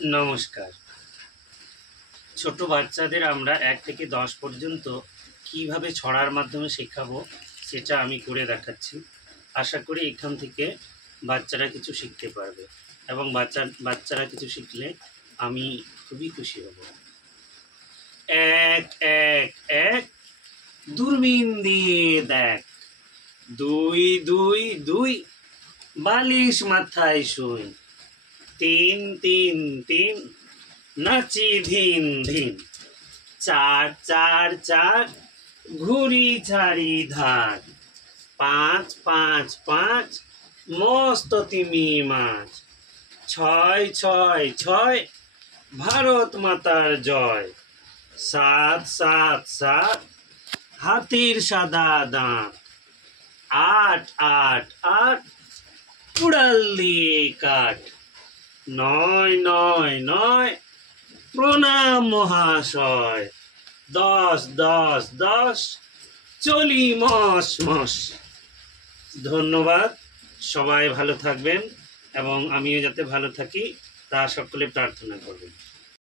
নমস্কার। ছোট বাচ্চাদের আমরা ১ থেকে ১০ পর্যন্ত কিভাবে ছড়ার মাধ্যমে শেখাবো সেটা আমি করে দেখাচ্ছি। আশা করি এখান থেকে বাচ্চারা কিছু শিখতে পারবে এবং বাচ্চারা কিছু শিখলে আমি খুবই খুশি হব। ১ ১ ১ দূরবীন দিয়ে দেখ। ২ ২ ২ বালিশ মাথায় শুই। ৩ ৩ ৩ নাচি ধিন ধিন। ৪ ৪ ৪ ঘুড়ি ঝাড়ি ধার। ৫ ৫ ৫ মস্ত তিমি মাছ। ৬ ৬ ৬ ভারত মাতার জয়। ৭ ৭ ৭ হাতির সাদা দাঁত। ৮ ৮ ৮ কুড়াল দিয়ে কাঠ। ৯ ৯ ৯ প্রণাম মহাশয়। ১০ ১০ ১০ চলি মস মস। ধন্যবাদ। সবাই ভালো থাকবেন এবং আমিও যাতে ভালো থাকি তা সকলে প্রার্থনা করবেন।